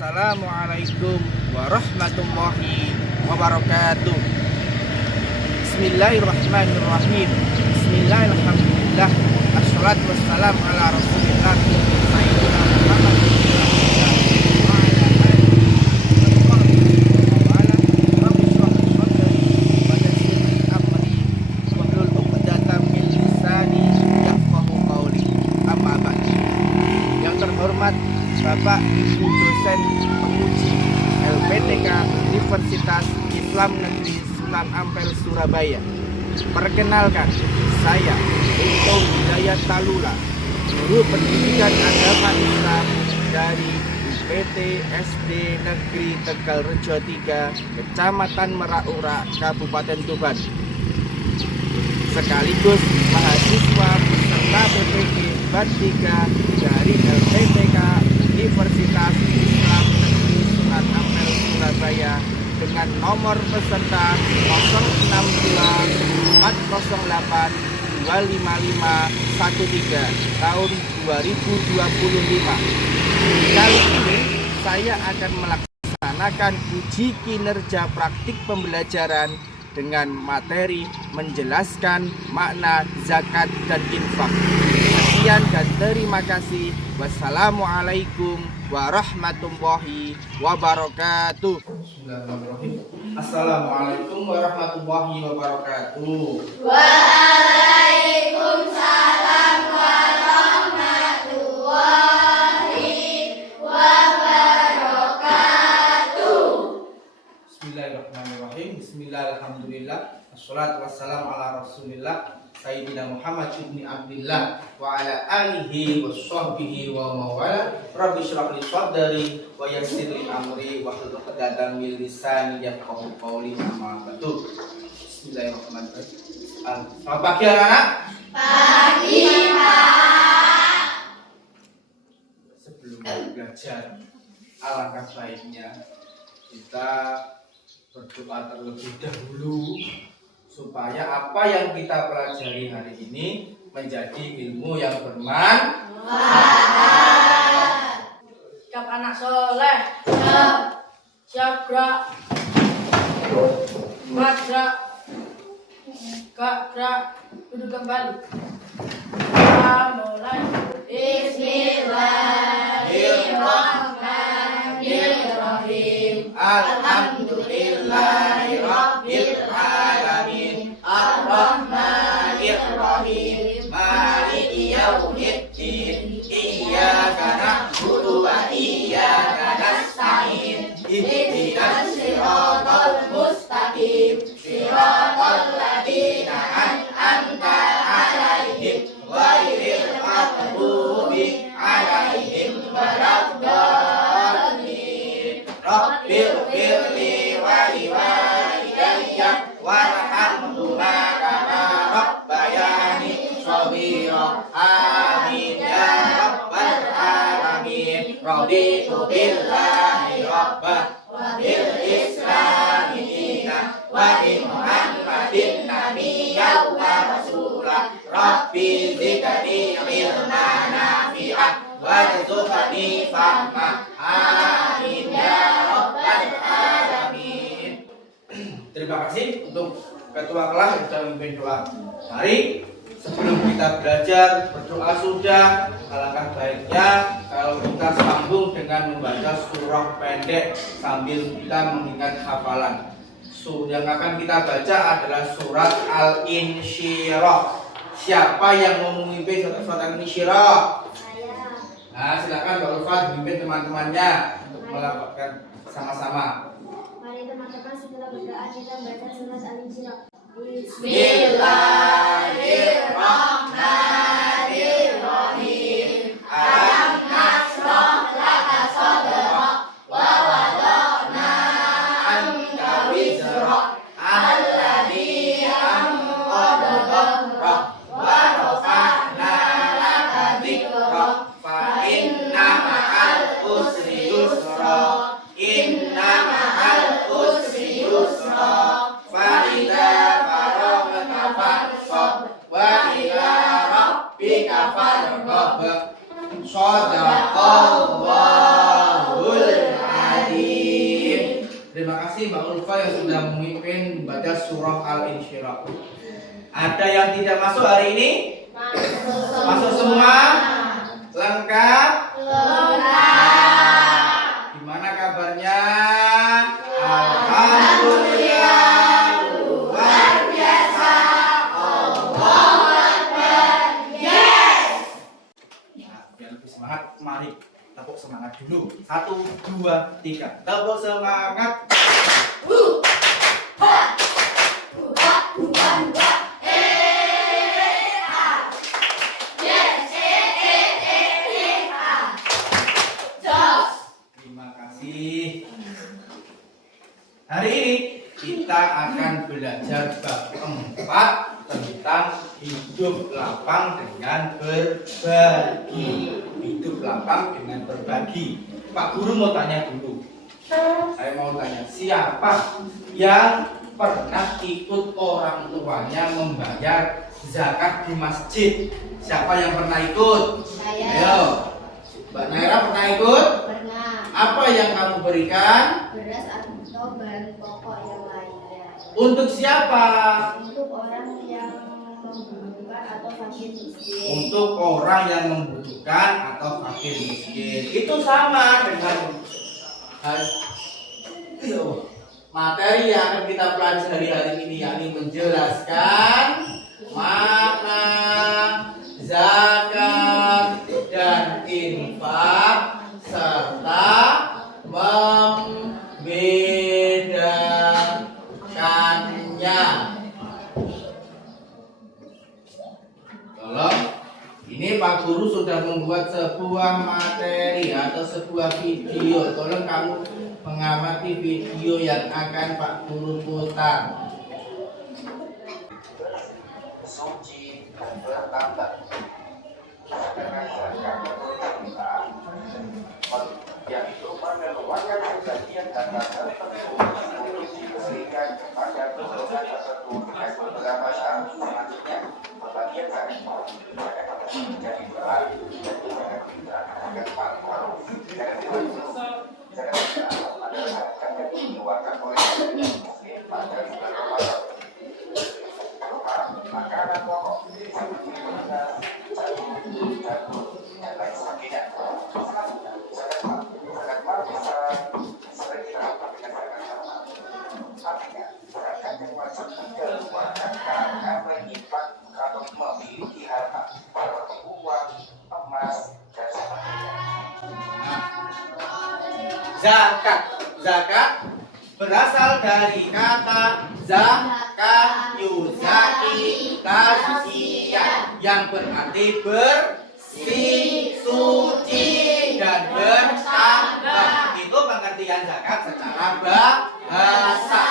Assalamualaikum warahmatullahi wabarakatuh. Bismillahirrahmanirrahim. Bismillahirrahmanirrahim. Assalatu wassalam ala rasulillah Sayyidina Muhammad wa ala alihi wa sahbihi wa ala rabbi shrah li sadri wa yassir li amri wahlul 'uqdatam min lisani yafqahu qawli. Amma ba'd. Yang terhormat Bapak Ibu dosen penguji LPTK Universitas Islam Negeri Sunan Ampel Surabaya. Perkenalkan, saya Untung Hidayat Talula, guru pendidikan agama Islam dari UPT SD Negeri Tegalrejo 3, Kecamatan Merak-Ura, Kabupaten Tuban. Sekaligus mahasiswa peserta PPG Bat 3 dari LPTK Universitas Islam Negeri Sunan Ampel Surabaya dengan nomor peserta 06208255513 tahun 2025. Kali ini saya akan melaksanakan uji kinerja praktik pembelajaran dengan materi menjelaskan makna zakat dan infak. Sekian dan terima kasih. Wassalamualaikum warahmatullahi wabarakatuh. Bismillahirrahmanirrahim. Assalamualaikum warahmatullahi wabarakatuh. Waalaikumsalam warahmatullahi wabarakatuh. Bismillahirrahmanirrahim. Bismillahirrahmanirrahim. Assalatu wassalamu ala rasulillah Sayyidina Muhammad ibni Abdillah wa ala alihi wa sahbihi wa mawala. Rabbi shrah li sadri wa yassir li amri wahlul 'uqdatam min lisani yafqahu qawli. Amma ba'du. Bismillahirrahmanirrahim. Selamat pagi anak-anak. Pagi, Pak. Sebelum belajar, alangkah baiknya kita berdoa terlebih dahulu supaya apa yang kita pelajari hari ini menjadi ilmu yang bermanfaat. Siap anak soleh. Siap gerak. Mat gerak. Gak gerak. Duduk kembali. Kita mulai. Bismillahirrahmanirrahim. Alhamdulillahi rabbil alamin. Ar-Rahmanir-Rahim. Maliki yaumiddin. Iyyaka na'budu wa iyyaka nasta'in. Ihdinas siratal mustaqim. Siratal ladzina an'amta 'alaihim ghairil maghdubi 'alaihim waladdallin. Rabbighfirli wa liwalidayya warhamhuma kama rabbayani shaghira. Amin ya rabbal alamin. Raditu billahi rabbah wa bil islami dinan wa bi muhammadin nabiyyan wa rasulah. Rabbi zidni ilman nafi'an warzuqni fahma. Amin ya rabbal alamin. Terima kasih untuk ketua kelas yang sudah memimpin doa. Mari sebelum kita belajar berdoa sudah, alangkah baiknya kalau kita sambung dengan membaca surah pendek sambil kita mengingat hafalan. Yang akan kita baca adalah surat Al-Insyirah. Siapa yang mau memimpin surat Al-Insyirah? Nah, silakan Pak Ulfat memimpin teman-temannya untuk melakukan sama-sama. Mari teman-teman setelah berdoa kita baca surat Al-Insyirah. Bismillahirrahmanirrahim. Alam nashrah laka sadrak wa wada'na anka wizrak alladzi anqadha dhahrak wa rafa'na laka dhikrak fa inna ma'al usri yusra. Inna ma'al usri yusra. Fa idza faragta fansab wa ila rabbika farghab. Shadaqallahul Terima kasih Mbak Ulfa yang sudah memimpin membaca surah Al-Insyirah. Ada yang tidak masuk hari ini? Masuk semua? Lengkap? Gimana kabarnya? Alhamdulillah, luar biasa. Allahu Akbar. Yes. Nah, biar lebih semangat, mari tepuk semangat dulu. 1, 2, 3. Tepuk semangat. Terima kasih. Hari ini kita akan belajar bab 4 tentang hidup lapang dengan berbagi. Hidup lapang dengan berbagi. Pak Guru mau tanya dulu. Saya mau tanya, siapa yang pernah ikut orang tuanya membayar zakat di masjid? Siapa yang pernah ikut? Saya. Ayo. Mbak Naira pernah ikut? Pernah. Apa yang kamu berikan? Beras atau bahan pokok yang lainnya. Untuk siapa? Untuk orang yang membutuhkan atau fakir miskin. Untuk orang yang membutuhkan atau fakir miskin. Itu sama dengan materi yang akan kita pelajari hari ini, yakni menjelaskan makna zakat dan infak serta membedakannya. Tolong, ini Pak Guru sudah membuat sebuah materi atau sebuah video. Tolong kamu mengamati video yang akan Pak Guru putar. Suci dan bertambah dengan zakat kita yaitu mengeluarkan sebagian dana tertentu diberikan kepada golongan tertentu dengan beberapa syarat. Selanjutnya pembagian zakat menjadi berat dan zakat fitrah agar paru. Zakat fitrah adalah zakat yang dikeluarkan oleh muslim pada bulan Ramadan. Makanan pokok seperti beras, jagung, dan lain sebagainya. Zakat mal bisa sering dilakukan dengan zakat mal. Artinya, zakat yang wajib dikeluarkan karena menyimpan atau memiliki harta seperti uang, emas, dan sebagainya. Zakat berasal dari kata zakat yuzaki tasiyah yang berarti bersih, suci, dan bertambah. Itu pengertian zakat secara bahasa.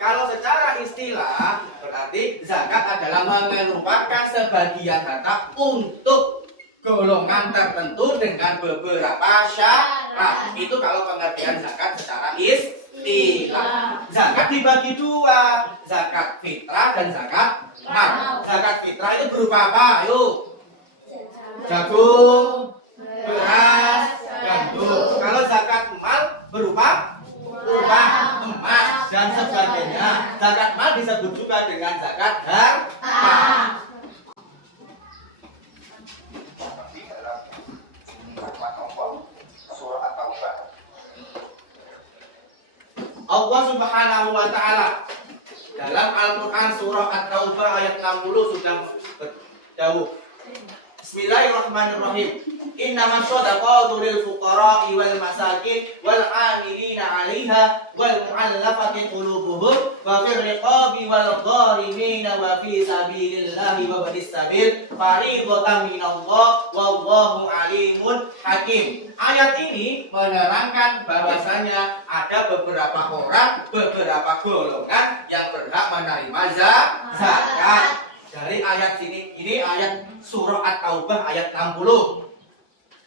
Kalau secara istilah berarti zakat adalah mengeluarkan sebagian harta untuk golongan tertentu dengan beberapa syarat. Itu kalau pengertian zakat secara istilah. Zakat dibagi dua, zakat fitrah dan zakat mal. Zakat fitrah itu berupa apa? Ayo. Jagung, beras, gandum. Kalau zakat mal berupa emas dan sebagainya. Zakat mal disebut juga dengan zakat harta. Seperti dalam surah At-Taubah. Allah Subhanahu wa taala dalam Al-Qur'an surah At-Taubah ayat 60 sudah berdawuh. Bismillahirrahmanirrahim. Innamas shadaqatu lil fuqara'i wal masakin wal 'amilina 'alaiha wal mu'allafati qulubuhum wa fir riqabi wal gharimina wa fi sabilillahi wa badis sabil fariidatan minallah wallahu alimun hakim. Ayat ini menerangkan bahwasanya ada beberapa orang, beberapa golongan yang berhak menerima zakat. Dari ayat ini ayat surah At-Taubah ayat 60.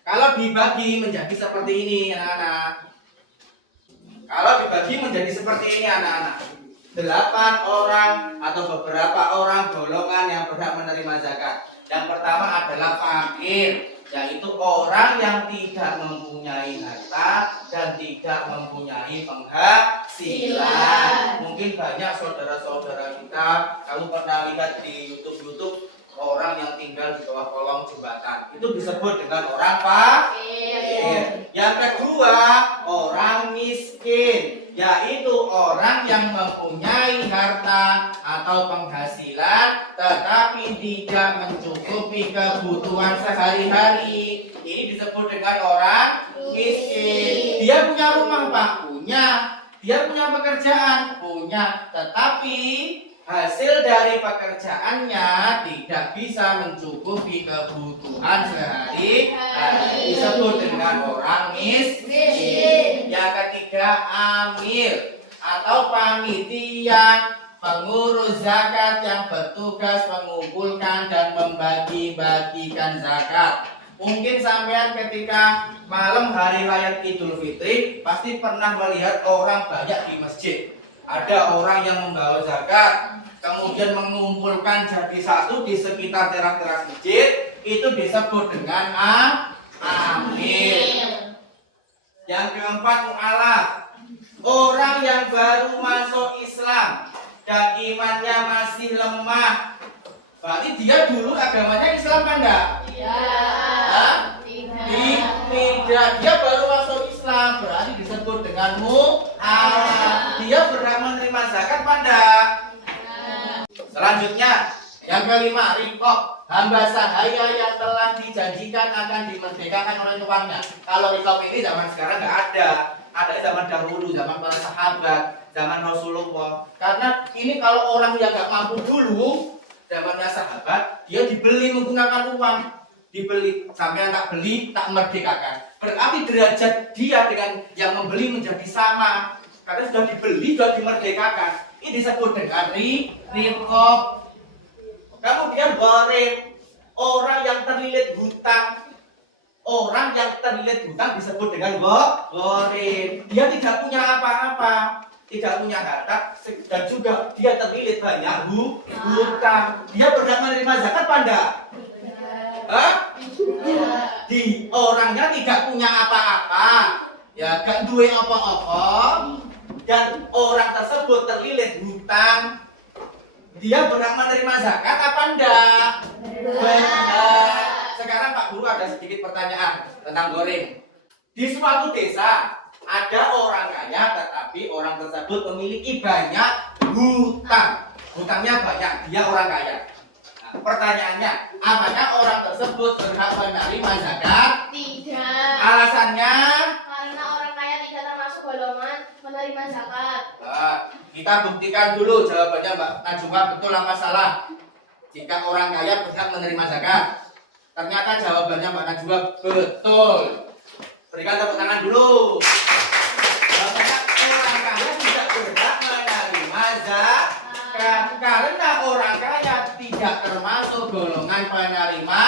Kalau dibagi menjadi seperti ini anak-anak. Kalau dibagi menjadi seperti ini anak-anak. 8 orang atau beberapa orang golongan yang berhak menerima zakat. Yang pertama adalah fakir, yaitu orang yang tidak mempunyai harta dan tidak mempunyai penghasilan. penghasilan. Mungkin banyak saudara-saudara kita, kamu pernah lihat di YouTube orang yang tinggal di bawah kolong jembatan. Itu disebut dengan orang fakir. Yang kedua, orang miskin, yaitu orang yang mempunyai harta atau penghasilan tetapi tidak mencukupi kebutuhan sehari-hari. Ini disebut dengan orang miskin. Dia punya rumah, Pak, punya. Dia punya pekerjaan, punya. Tetapi hasil dari pekerjaannya tidak bisa mencukupi kebutuhan sehari-hari. Disebut dengan orang miskin. Yang ketiga, amir atau panitia, pengurus zakat yang bertugas mengumpulkan dan membagi-bagikan zakat. Mungkin sampean ketika malam hari raya Idul Fitri pasti pernah melihat orang banyak di masjid. Ada orang yang membawa zakat, kemudian mengumpulkan jadi satu di sekitar teras-teras masjid. Itu disebut dengan amir. Yang keempat, mu'alaf, orang yang baru masuk Islam dan imannya masih lemah. Berarti dia dulu agamanya Islam kan enggak? Tidak. Dia baru masuk Islam, berarti disebut dengan mu'alaf. Dia berhak menerima zakat pada. Selanjutnya, yang kelima, riqab, hamba sahaya yang telah dijanjikan akan dimerdekakan oleh tuannya. Kalau riqab ini zaman sekarang nggak ada. Ada zaman dahulu, zaman para sahabat, zaman Rasulullah. Karena ini kalau orang yang nggak mampu dulu, zamannya sahabat, dia dibeli menggunakan uang. Dibeli, sampai tak beli, tak merdekakan. Berarti derajat dia dengan yang membeli menjadi sama. Karena sudah dibeli, sudah dimerdekakan. Ini disebut dengan riqab. Kemudian gharim, orang yang terlilit hutang. Orang yang terlilit hutang disebut dengan gharim. Dia tidak punya apa-apa, tidak punya harta, dan juga dia terlilit banyak hutang. Dia berhak menerima zakat pada? Di orangnya tidak punya apa-apa, ya gak duwe apa-apa, dan orang tersebut terlilit hutang. Dia berhak menerima zakat apa enggak? Benar. Sekarang Pak Guru ada sedikit pertanyaan tentang gharim. Di suatu desa ada orang kaya, tetapi orang tersebut memiliki banyak hutang. Hutangnya banyak, dia orang kaya. Nah, pertanyaannya, apakah orang tersebut berhak menerima zakat? Tidak. Alasannya? Karena orang kaya tidak termasuk golongan menerima zakat. Nah, kita buktikan dulu jawabannya Mbak Najwa, betul apa salah? Jika orang kaya berhak menerima zakat. Ternyata jawabannya Mbak Najwa betul. Berikan tepuk tangan dulu. Orang kaya tidak berhak menerima zakat karena orang kaya tidak termasuk golongan penerima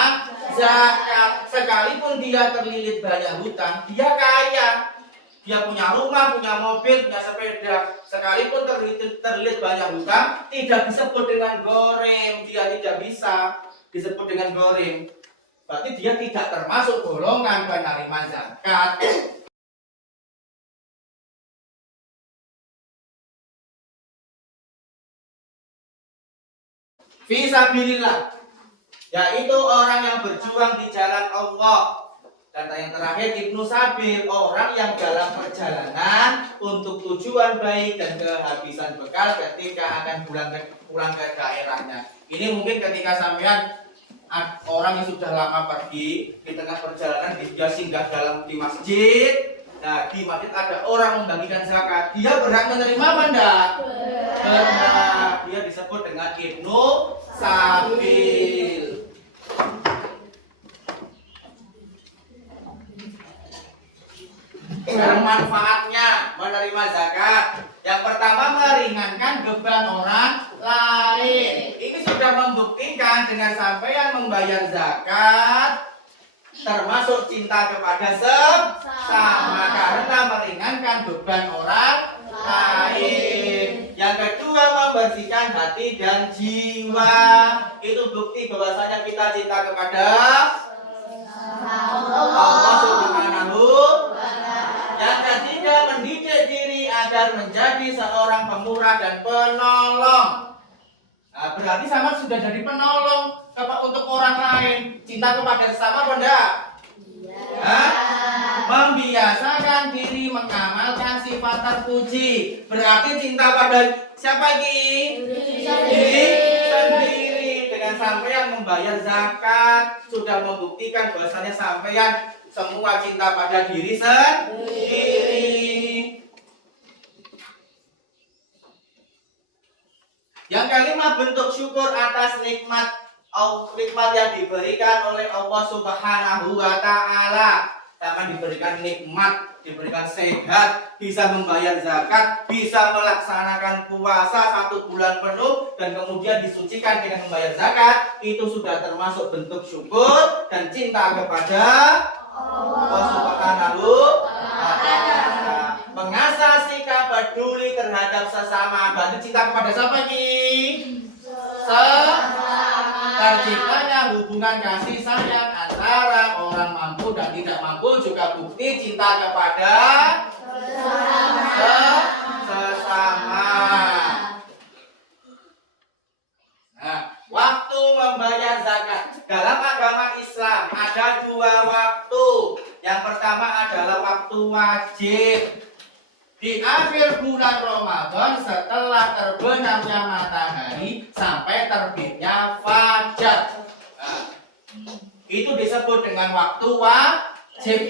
zakat. Sekalipun dia terlilit banyak hutang, dia kaya. Dia punya rumah, punya mobil, punya sepeda. Sekalipun terlilit banyak hutang, tidak disebut dengan gharim. Dia tidak bisa disebut dengan gharim. Berarti dia tidak termasuk golongan penerima zakat. Fisabilillah, yaitu orang yang berjuang di jalan Allah. Dan yang terakhir, Ibnu Sabil, orang yang dalam perjalanan untuk tujuan baik dan kehabisan bekal ketika akan pulang ke daerahnya. Ini mungkin ketika sampean orang yang sudah lama pergi di tengah perjalanan, dia singgah di masjid. Nah, di masjid ada orang membagikan zakat. Dia berhak menerima apa enggak? Berhak. Dia disebut dengan Ibnu Sabil. Sekarang manfaatnya menerima zakat. Yang pertama, meringankan beban orang lain. Ini sudah membuktikan dengan sampean membayar zakat termasuk cinta kepada sesama karena meringankan beban orang lain. Yang kedua, membersihkan hati dan jiwa. Itu bukti bahwasanya kita cinta kepada Allah Subhanahu. Yang ketiga, mendidik diri agar menjadi seorang pemurah dan penolong. Nah, berarti sama sudah jadi penolong untuk orang lain. Cinta kepada sesama apa enggak? Hah? Membiasakan diri mengamalkan sifat terpuji. Berarti cinta pada siapa ini? Diri sendiri. Dengan sampean membayar zakat sudah membuktikan bahwasanya sampean semua cinta pada diri sendiri. Yang kelima, bentuk syukur atas nikmat yang diberikan oleh Allah Subhanahu wa Ta'ala. Sama diberikan nikmat, diberikan sehat, bisa membayar zakat, bisa melaksanakan puasa 1 bulan penuh, dan kemudian disucikan dengan membayar zakat. Itu sudah termasuk bentuk syukur dan cinta kepada Allah Subhanahu wa Ta'ala. Mengasah sikap peduli terhadap sesama. Berarti cinta kepada siapa ini? Terciptanya hubungan kasih sayang antara orang mampu dan tidak mampu juga bukti cinta kepada sesama. Nah, waktu membayar zakat dalam agama Islam ada 2 waktu. Yang pertama adalah waktu wajib. Di akhir bulan Ramadan setelah terbenamnya matahari sampai terbitnya fajar. Nah, itu disebut dengan waktu wajib.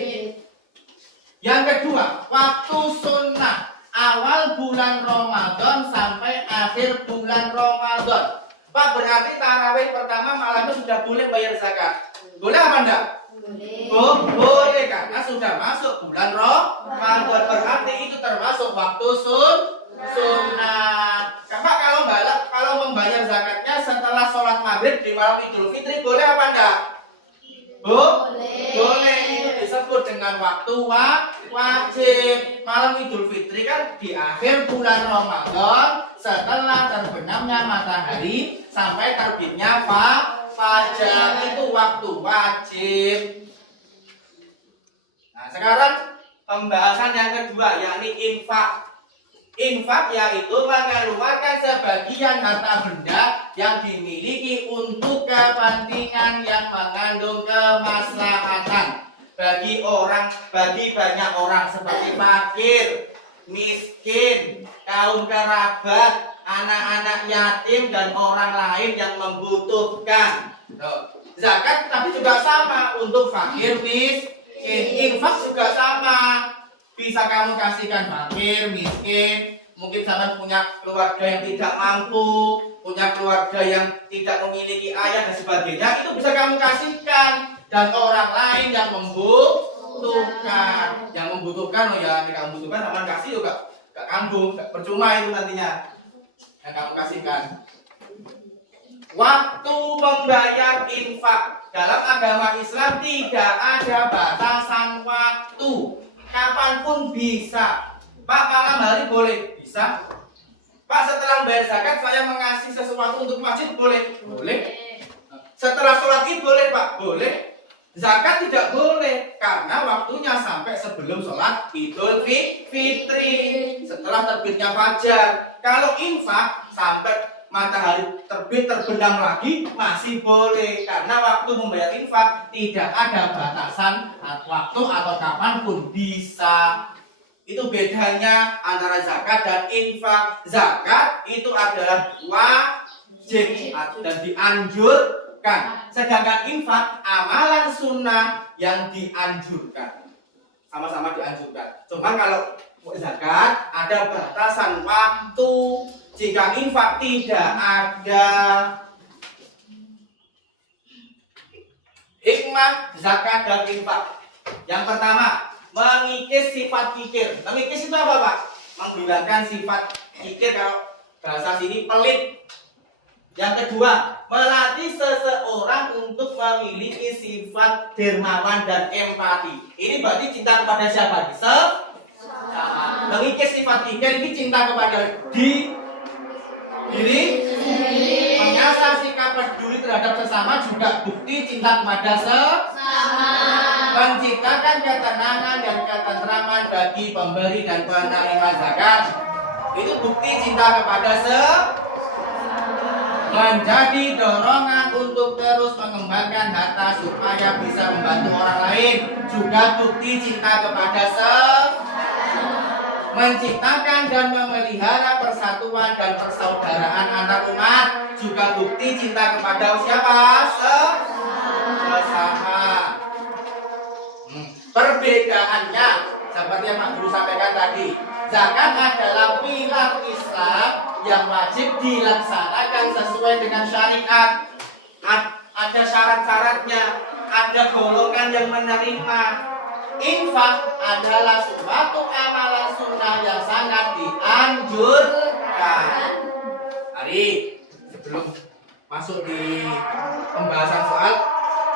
Yang kedua, waktu sunnah. Awal bulan Ramadan sampai akhir bulan Ramadan. Pak, berarti tarawih pertama malamnya sudah boleh bayar zakat. Boleh apa enggak? Boleh, karena sudah masuk bulan Ramadan. Berarti itu termasuk waktu sunnah. Pak, kalau membayar zakatnya setelah sholat maghrib di malam Idul Fitri boleh apa enggak? Boleh. Itu disebut dengan waktu wajib. Malam Idul Fitri kan di akhir bulan Ramadan setelah terbenamnya matahari sampai terbitnya fajar. Itu waktu wajib. Nah, sekarang pembahasan yang kedua, yakni infak. Infak yaitu mengeluarkan sebagian harta benda yang dimiliki untuk kepentingan yang mengandung kemaslahatan bagi banyak orang seperti fakir, miskin, kaum kerabat, anak-anak yatim dan orang lain yang membutuhkan. Zakat tapi juga sama untuk fakir, miskin. Infak juga sama. Bisa kamu kasihkan fakir, miskin, mungkin sama punya keluarga yang tidak mampu, punya keluarga yang tidak memiliki ayah dan sebagainya, itu bisa kamu kasihkan. Dan orang lain yang membutuhkan. Yang membutuhkan, kamu butuhkan sama kasih juga gak kambuh, gak percuma itu nantinya yang kamu kasihkan. Waktu membayar infak dalam agama Islam tidak ada batasan waktu. Kapanpun bisa. Pak, malam hari boleh? Bisa. Pak, setelah membayar zakat saya mengasih sesuatu untuk masjid boleh? Boleh. Setelah sholat id boleh, Pak? Boleh. Zakat tidak boleh karena waktunya sampai sebelum sholat Idul Fitri, setelah terbitnya fajar. Kalau infak sampai matahari terbit terbenam lagi masih boleh karena waktu membayar infak tidak ada batasan waktu atau kapanpun bisa. Itu bedanya antara zakat dan infak. Zakat itu adalah wajib dan dianjurkan, sedangkan infak amalan sunnah yang dianjurkan. Sama-sama dianjurkan. Cuma kalau zakat ada batasan waktu. Jika infak tidak ada. Hikmah zakat dan infak. Yang pertama, mengikis sifat kikir. Mengikis itu apa, Pak? Menghilangkan sifat kikir, kalau bahasa sini pelit. Yang kedua, melatih seseorang untuk memiliki sifat dermawan dan empati. Ini berarti cinta kepada siapa? Mengikis sifat kikir ini cinta kepada diri. Mengasah sikap peduli terhadap sesama juga bukti cinta kepada sesama. Menciptakan ketenangan dan ketentraman bagi pemberi dan penerima zakat Itu bukti cinta kepada menjadi dorongan untuk terus mengembangkan harta supaya bisa membantu orang lain. Juga bukti cinta kepada menciptakan dan memelihara persatuan dan persaudaraan antar umat. Juga bukti cinta kepada siapa? Sesama. Perbedaannya seperti yang Pak Guru sampaikan tadi, zakat adalah pilar Islam yang wajib dilaksanakan sesuai dengan syariat. Ada syarat-syaratnya, ada golongan yang menerima. Infak adalah suatu amalan sunnah yang sangat dianjurkan. Mari sebelum masuk di pembahasan soal,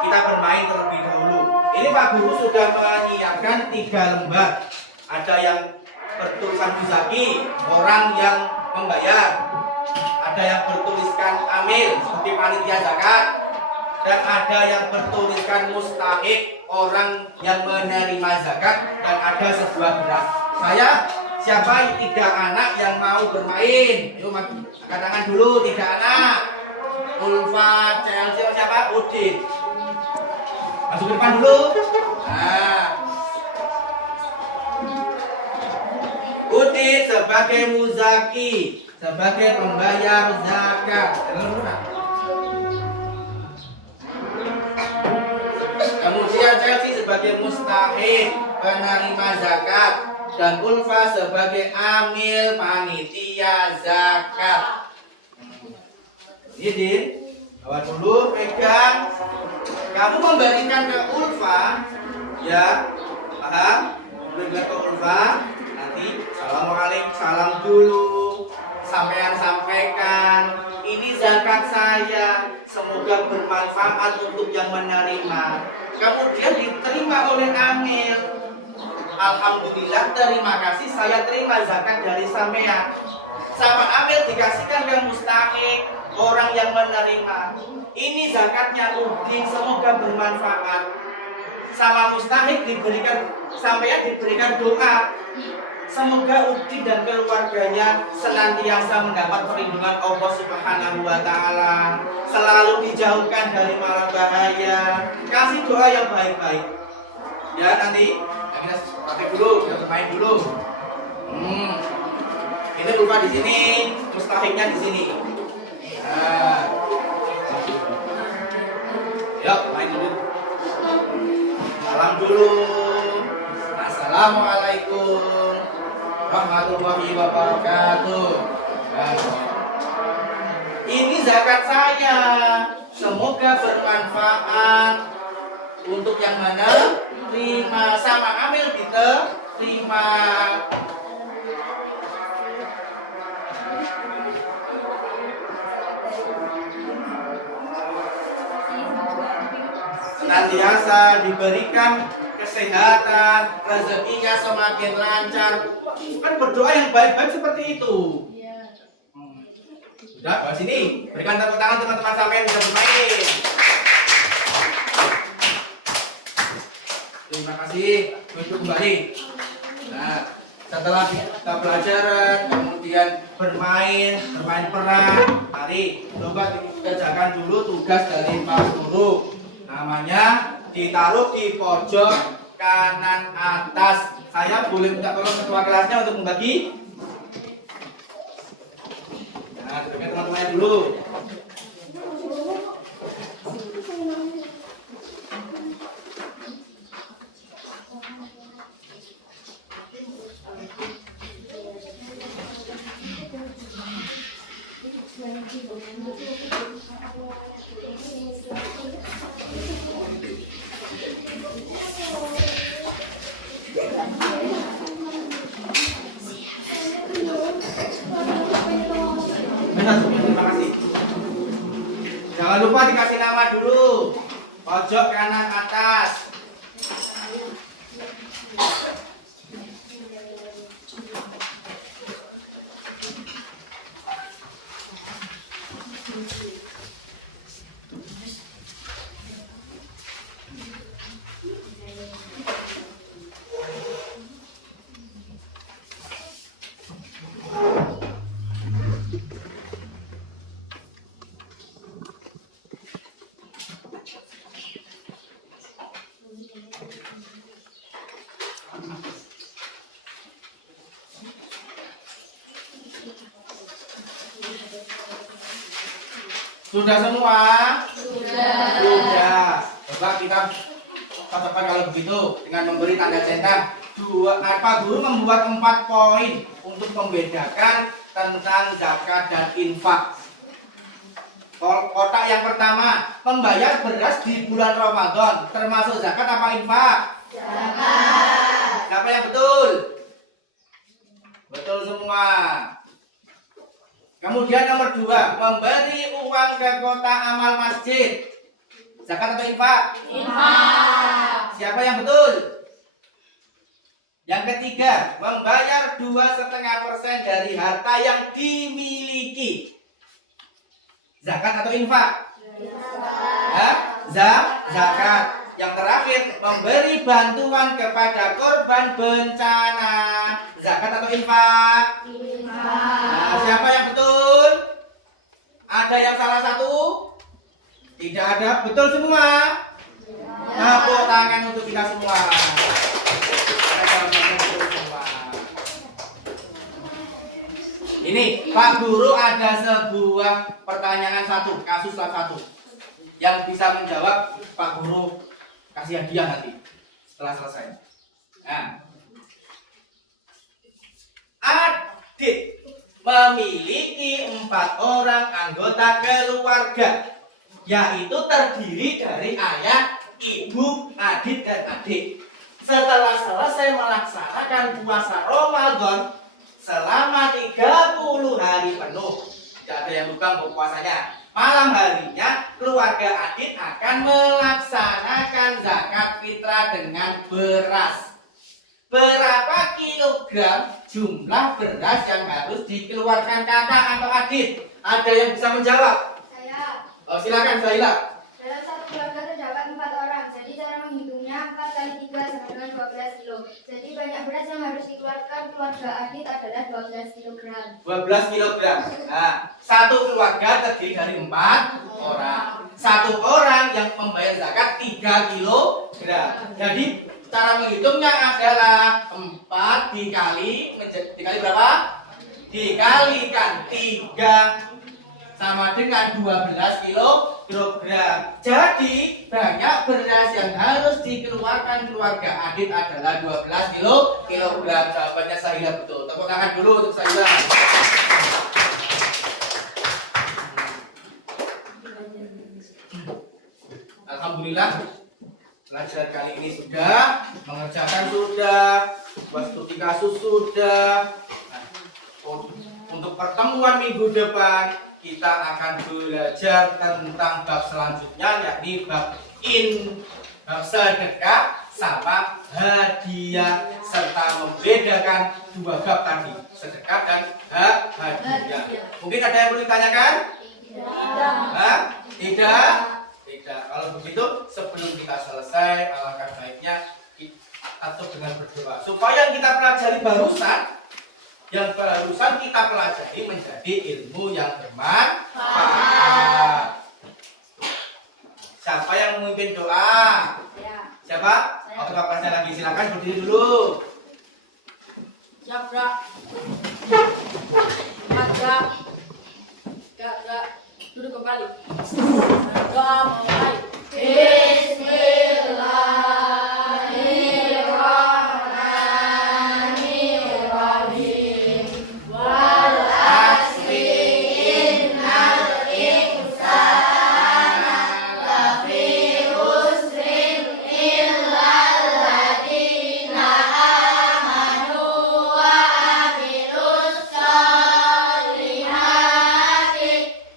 kita bermain terlebih dahulu. Ini Pak Guru sudah menyiapkan 3 lembar. Ada yang bertuliskan muzaki, orang yang membayar. Ada yang bertuliskan amil, seperti panitia zakat. Dan ada yang bertuliskan mustahik, orang yang menerima zakat. Dan ada sebuah beras. Siapa 3 anak yang mau bermain? Yuk angkat tangan dulu, 3 anak. Ulfa, Chelsea, siapa? Udin. Masuk ke depan dulu. Nah, Udin sebagai muzaki, sebagai pembayar zakat. Kemudian Chelsea sebagai mustahik, penerima zakat, dan Ulfa sebagai amil panitia zakat. Ini bawa dulu, pegang. Kamu memberikan ke Ulfa, ya, paham? Berikan ke Ulfa. Nanti assalamualaikum, salam dulu. Sampaikan, ini zakat saya, semoga bermanfaat untuk yang menerima. Kemudian diterima oleh amil. Alhamdulillah, terima kasih, saya terima zakat dari sampean. Sama amil dikasihkan ke mustahik, orang yang menerima. Ini zakatnya Udin, semoga bermanfaat. Sama mustahik diberikan, sampean diberikan doa, semoga Udin dan keluarganya senantiasa mendapat perlindungan Allah Subhanahu wa Ta'ala, selalu dijauhkan dari mara bahaya. Kasih doa yang baik-baik. Ya, nanti kita pakai dulu, kita bermain dulu. Ini lupa di sini, mustahiknya di sini. Nah, yuk main dulu. Salam dulu. Assalamualaikum warahmatullahi wabarakatuh. Nah, ini zakat saya, semoga bermanfaat untuk yang menerima. Sama amil diterima. Senantiasa diberikan kesehatan, rezekinya semakin lancar. Kan berdoa yang baik-baik seperti itu. Sudah, bawa sini. Berikan tepuk tangan teman-teman sampean bisa bermain. Terima kasih. Duduk kembali. Nah, setelah kita pelajaran, kemudian bermain peran. Mari coba dikerjakan dulu tugas dari Pak Guru. Namanya ditaruh di pojok kanan atas. Saya boleh minta tolong ketua kelasnya untuk membagi. Nah, berikan teman-temannya dulu. Terima kasih. Jangan lupa dikasih nama dulu. Pojok kanan atas. Sudah semua? Sudah. Coba kita cocokkan kalau begitu dengan memberi tanda centang. Pak Guru membuat 4 poin untuk membedakan tentang zakat dan infak. Kotak yang pertama, membayar beras di bulan Ramadan termasuk zakat apa infak? Zakat. Siapa yang betul? Betul semua. Kemudian nomor 2, memberi uang ke kotak amal masjid. Zakat atau infak? Infak. Siapa yang betul? Yang ketiga, membayar 2,5% dari harta yang dimiliki. Zakat atau infak? Zakat. Yang terakhir, memberi bantuan kepada korban bencana. Zakat atau infak? Nah, siapa yang betul? Ada yang salah satu? Tidak ada. Betul semua? Tepuk tangan untuk kita semua. Ini Pak Guru ada sebuah pertanyaan satu, kasus satu. Yang bisa menjawab Pak Guru kasih hadiah nanti setelah selesai. Nah, Adit memiliki 4 orang anggota keluarga, yaitu terdiri dari ayah, ibu, adik, dan adik. Setelah selesai melaksanakan puasa Ramadan selama 30 hari penuh, tidak ada yang lupa puasanya. Malam harinya keluarga Adit akan melaksanakan zakat fitrah dengan beras. Berapa kilogram jumlah beras yang harus dikeluarkan kakak atau Adit? Ada yang bisa menjawab? Saya. Oh, silakan Zaila. Dalam satu keluarga terdapat 4 orang. Jadi cara menghitungnya 4 kali 3 sama dengan 12 kilo. Jadi banyak beras yang harus dikeluarkan keluarga Adit adalah 12 kilogram. 12 kilogram. Nah, satu keluarga terdiri dari 4 orang. Satu orang yang membayar zakat 3 kilogram. Jadi cara menghitungnya adalah 4 dikali berapa? Dikalikan 3 sama dengan 12 kilogram. Jadi banyak beras yang harus dikeluarkan keluarga Adit adalah 12 kilogram. Jawabannya Sahila betul. Tepuk tangan dulu untuk Sahila. Alhamdulillah, pelajaran kali ini sudah, mengerjakan sudah, buat studi kasus sudah. Nah, untuk pertemuan minggu depan kita akan belajar tentang bab selanjutnya, yakni bab sedekah sama hadiah, serta membedakan 2 bab tadi, sedekah dan hadiah. Mungkin ada yang perlu ditanyakan? Tidak. Kalau begitu, sebelum kita selesai, alangkah baiknya kita tutup dengan berdoa supaya yang kita pelajari barusan kita pelajari menjadi ilmu yang bermanfaat. Siapa yang memimpin doa? Siapa? Oke, Bapak lagi, silakan berdiri dulu. Siap, Kak. Gak. Duduk kembali. Doa mulai. Bismillahirrahmanirrahim. Wal asri innal insana lafi khusrin illal ladzina amanu wa amilus sholihati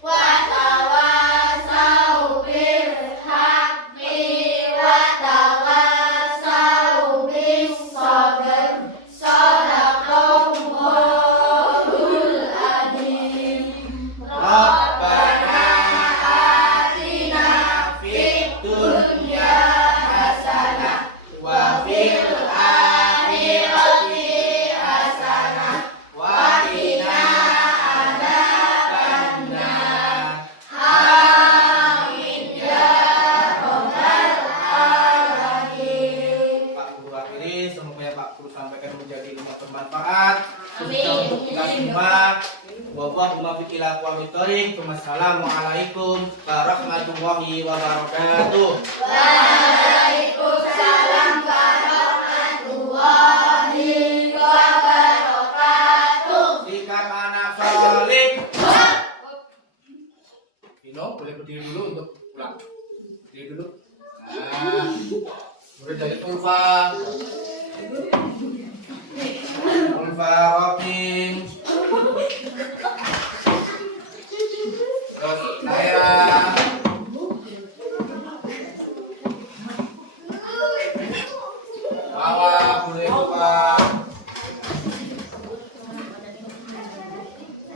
wa tawasau bil haqqi wa tawasau bis sabr. Shadaqallahul adzim. Rabbana atina fid dunya hasanah wa fil akhirati hasanah wa qina adzabannar. Amin ya rabbal alamin. Pak Guru akhiri, semoga yang Pak Guru sampaikan menjadi ilmu bermanfaat. Amin. Untuk kita semua. Wallahumma fiq ila aqwamit thoriq. Wassalamualaikum warahmatullahi wabarakatuh. Waalaikumsalam warahmatullahi wabarakatuh. Sikap anak saleh. Vino, boleh berdiri dulu untuk pulang. Berdiri dulu. Nah, murid dari Ulfa. Ulfa Rokin. Terus Naira. Bawa boleh Ulfa.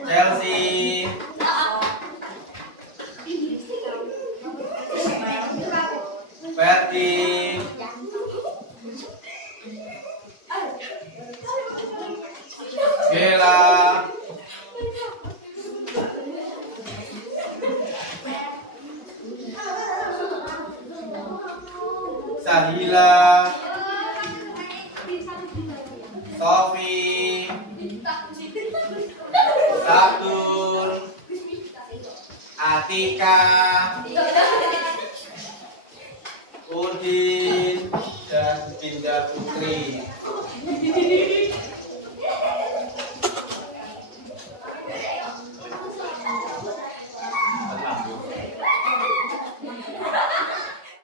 Chelsea. Ferdi. Bella. Sahila. Sofi. Sabtul. Atika. Udin dan Binda Putri.